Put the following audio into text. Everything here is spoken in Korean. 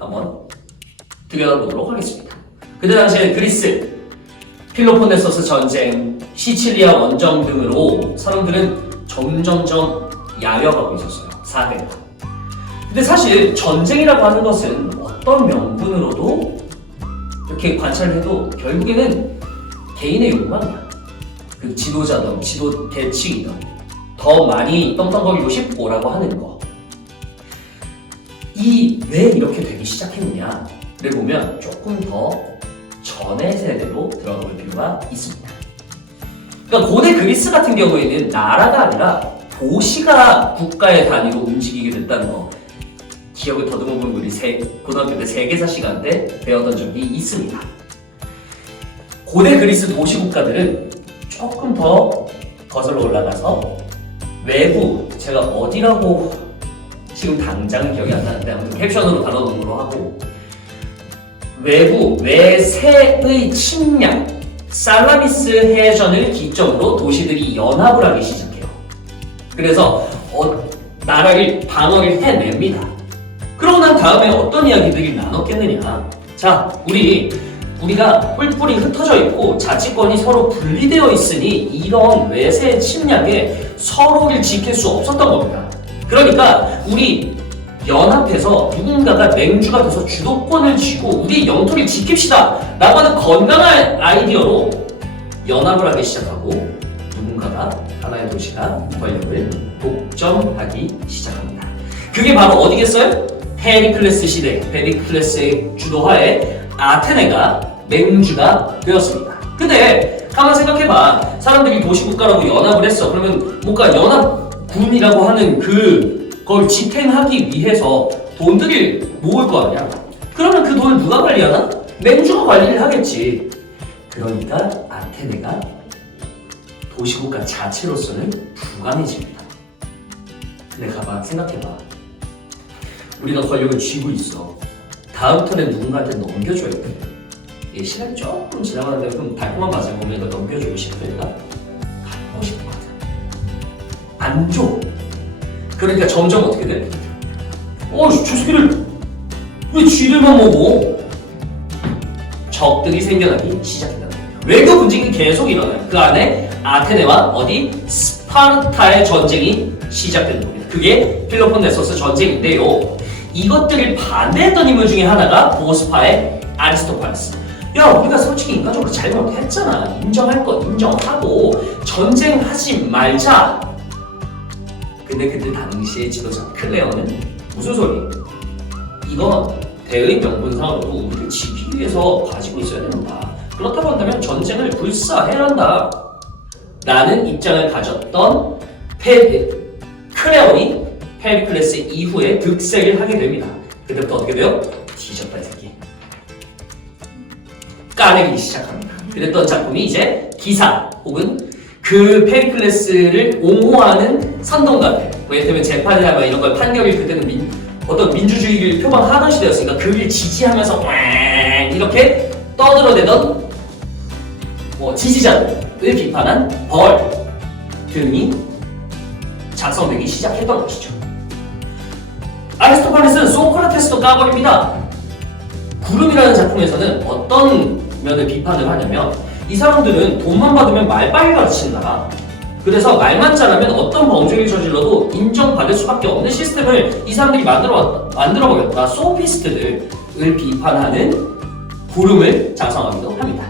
한번 들여다보도록 하겠습니다. 그때 당시에 그리스, 필로폰네소스 전쟁, 시칠리아 원정 등으로 사람들은 점점점 야여가고 있었어요. 사회가. 근데 사실 전쟁이라고 하는 것은 어떤 명분으로도 이렇게 관찰해도 결국에는 개인의 욕망이야. 그 지도자든 지도 대칭이든 더 많이 떵떵거리고 싶고라고 하는 거. 이 왜 이렇게 되기 시작했느냐를 보면 조금 더 전의 세대로 들어가 볼 필요가 있습니다. 그러니까 고대 그리스 같은 경우에는 나라가 아니라 도시가 국가의 단위로 움직이게 됐다는 거 기억을 더듬어 보면 우리 세, 고등학교 때 세계사 시간 때 배웠던 적이 있습니다. 고대 그리스 도시 국가들은 조금 더 거슬러 올라가서 외부 제가 어디라고 지금 당장 기억이 안 나는데 아무튼 캡션으로 달아놓으로 하고 외부 외세의 침략 살라미스 해전을 기점으로 도시들이 연합을 하기 시작해요. 그래서 어, 나라를 방어를 해냅니다. 그러고 난 다음에 어떤 이야기들이 나눴겠느냐? 자, 우리 우리가 뿔뿔이 흩어져 있고 자치권이 서로 분리되어 있으니 이런 외세 침략에 서로를 지킬 수 없었던 겁니다. 그러니까 우리 연합해서 누군가가 맹주가 돼서 주도권을 쥐고 우리 영토를 지킵시다 라고 하는 건강한 아이디어로 연합을 하기 시작하고 누군가가 하나의 도시가 권력을 독점하기 시작합니다. 그게 바로 어디겠어요? 페리클레스 시대, 페리클레스의 주도하에 아테네가 맹주가 되었습니다. 근데 가만 생각해봐. 사람들이 도시국가라고 연합을 했어. 그러면 뭔가 연합 군이라고 하는 그걸 지탱하기 위해서 돈들을 모을 거 아니야. 그러면 그 돈을 누가 관리하나? 맹주가 관리를 하겠지. 그러니까 아테네가 도시국가 자체로서는 불가능해집니다. 근데 가만 생각해봐. 우리가 권력을 쥐고 있어. 다음 턴에 누군가한테 넘겨줘야 돼. 이 시간이 조금 지나가는데 그럼 달콤한 맛을 보면 넘겨주고 싶으니까 갖고 싶거든. 안 줘. 그러니까 점점 어떻게 돼? 어, 저 새끼를 왜 쥐들만 먹어? 적들이 생겨나기 시작한다. 외교 분쟁이 계속 일어나요. 그 안에 아테네와 어디 스파르타의 전쟁이 시작되는 겁니다. 그게 필로폰네소스 전쟁인데요. 이것들을 반대했던 인물 중에 하나가 보스파의 아리스토파레스. 야, 우리가 솔직히 인간적으로 잘못했잖아. 인정할 거 인정하고 전쟁하지 말자. 근데 그때 당시의 지도자 클레어는 무슨 소리? 이건 대의 명분상으로도 우리를 지키기 위해서 가지고 있어야 된다. 그렇다고 한다면 전쟁을 불사해야 한다. 라는 입장을 가졌던 페, 클레어니 페리클레스 이후에 득세를 하게 됩니다. 그때부터 어떻게 돼요? 뒤졌다 이 새끼. 까내기 시작합니다. 그랬던 작품이 이제 기사 혹은 그 페리클레스를 옹호하는 선동가들 왜냐면 재판이나 뭐 이런 걸 판결이 그때는 민, 어떤 민주주의를 표방하던 시대였으니까 그를 지지하면서 와 이렇게 떠들어대던 뭐 지지자들을 비판한 벌 등이 작성되기 시작했던 것이죠. 아리스토파네스는 소크라테스도 까버립니다. 구름이라는 작품에서는 어떤 면을 비판을 하냐면 이 사람들은 돈만 받으면 말빨 가르친다. 그래서 말만 잘하면 어떤 범죄를 저질러도 인정받을 수밖에 없는 시스템을 이 사람들이 만들어 만들어 버렸다. 소피스트들을 비판하는 구름을 작성하기도 합니다.